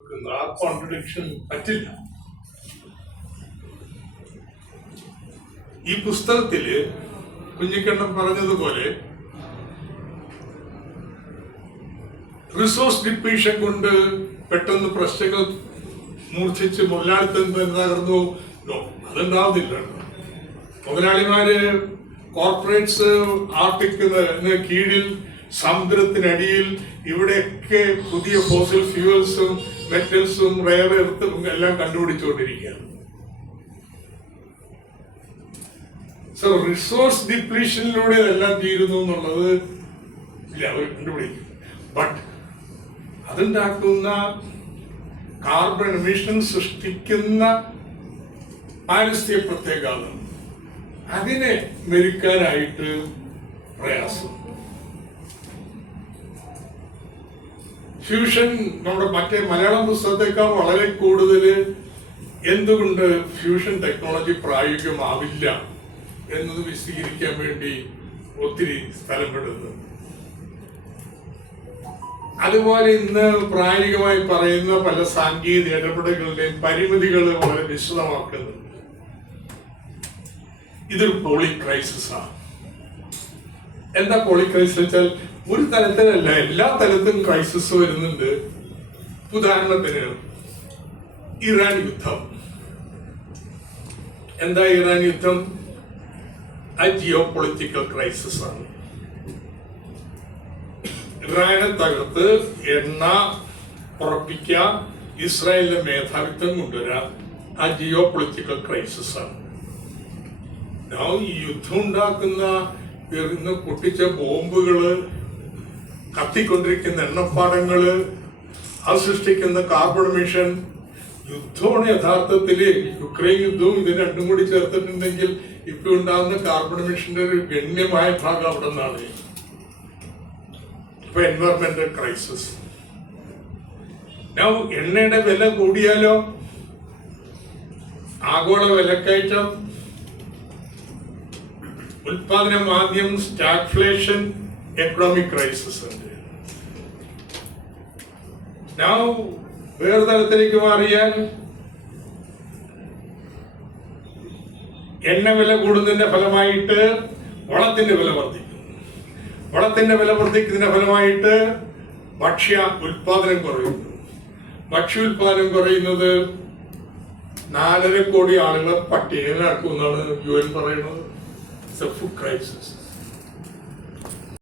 ആ കോൺട്രഡിക്ഷൻ പറ്റില്ല. ഈ പുസ്തകത്തില് കുഞ്ഞിക്കണ്ണൻ പറഞ്ഞതുപോലെ റിസോഴ്സ് ഡിപ്ലീഷൻ കൊണ്ട് പെട്ടെന്ന് പ്രശ്നങ്ങൾ മൂർച്ഛിച്ച് മുതലാളിത്തം തകർന്നു. അതുണ്ടാവുന്നില്ല. മുതലാളിമാര് കോർപ്പറേറ്റ്സ് ആർട്ടിക്കിന് കീഴിൽ സമുദ്രത്തിനടിയിൽ ഇവിടെയൊക്കെ പുതിയ ഫോസിൽ ഫ്യൂവൽസും മെറ്റൽസും റെയർ എർത്തും എല്ലാം കണ്ടുപിടിച്ചുകൊണ്ടിരിക്കുകയാണ്. സോ റിസോഴ്സ് ഡിപ്ലീഷനിലൂടെ എല്ലാം തീരുന്നു എന്നുള്ളത് ഇല്ല, അവർ കണ്ടുപിടിക്കും. ബട്ട് അതുണ്ടാക്കുന്ന കാർബൺ എമിഷൻ സൃഷ്ടിക്കുന്ന പാരിസ്ഥിതിക പ്രത്യാഘാതം അതിനെ മെരുക്കാനായിട്ട് പ്രയാസം. ഫ്യൂഷൻ നമ്മുടെ മറ്റേ മലയാളം പുസ്തകത്തേക്കാൾ വളരെ കൂടുതൽ എന്തുകൊണ്ട് ഫ്യൂഷൻ ടെക്നോളജി പ്രായോഗികമാവില്ല എന്നത് വിശദീകരിക്കാൻ വേണ്ടി ഒത്തിരി സ്ഥലം പെടുന്നു. അതുപോലെ ഇന്ന് പ്രായോഗികമായി പറയുന്ന പല സാങ്കേതിക ഇടപെടലുകളുടെയും പരിമിതികൾ വളരെ വിശദമാക്കുന്നുണ്ട്. ഇതൊരു പോളി ക്രൈസിസ് ആണ്. എന്താ പോളി ക്രൈസിസ് വെച്ചാൽ ഒരു തലത്തിലല്ല, എല്ലാ തലത്തിലും ക്രൈസിസ് വരുന്നുണ്ട്. ഉദാഹരണത്തിന് ഇറാൻ യുദ്ധം. എന്താ ഇറാൻ യുദ്ധം? ആ ജിയോ പൊളിറ്റിക്കൽ ക്രൈസിസ് ആണ്. ഇറാനെ തകർത്ത് എണ്ണ ഉറപ്പിക്കുക, ഇസ്രായേലിന്റെ മേധാവിത്വം കൊണ്ടുവരാം, ആ ജിയോ പൊളിറ്റിക്കൽ ക്രൈസിസ് ആണ്. ഈ യുദ്ധം ഉണ്ടാക്കുന്ന ഇന്ന് പൊട്ടിച്ച ബോംബുകള്, കത്തിക്കൊണ്ടിരിക്കുന്ന എണ്ണപ്പാടങ്ങള്, അത് സൃഷ്ടിക്കുന്ന കാർബൺ എമിഷൻ, യുദ്ധമാണ് യഥാർത്ഥത്തില്. യുക്രൈൻ യുദ്ധവും ഇത് രണ്ടും കൂടി ചേർത്തിട്ടുണ്ടെങ്കിൽ ഇപ്പൊ ഉണ്ടാകുന്ന കാർബൺ എമിഷന്റെ ഒരു ഗണ്യമായ ഭാഗം അവിടെ നിന്നാണ്. ഇപ്പൊ എൻവയറമെന്റൽ ക്രൈസിസ്. എണ്ണയുടെ വില കൂടിയാലോ ആഗോള വിലക്കയറ്റം, ഉൽപാദന മാന്ദ്യം, സ്റ്റാഗ്ഫ്ലേഷൻ, എക്കണോമിക് ക്രൈസിസ് ഉണ്ട്. വേറെ തലത്തിലേക്ക് മാറിയാൽ എണ്ണ വില കൂടുന്നതിന്റെ ഫലമായിട്ട് വളത്തിന്റെ വില വർദ്ധിക്കുന്നു. വളത്തിന്റെ വില വർദ്ധിക്കുന്നതിന്റെ ഫലമായിട്ട് ഭക്ഷ്യ ഉൽപാദനം കുറയുന്നു. ഭക്ഷ്യ ഉൽപാദനം കുറയുന്നത് 4.5 കോടി ആളുകളെ പട്ടിണിയിലാക്കുമെന്നാണ് UN പറയുന്നത്. It's a food crisis.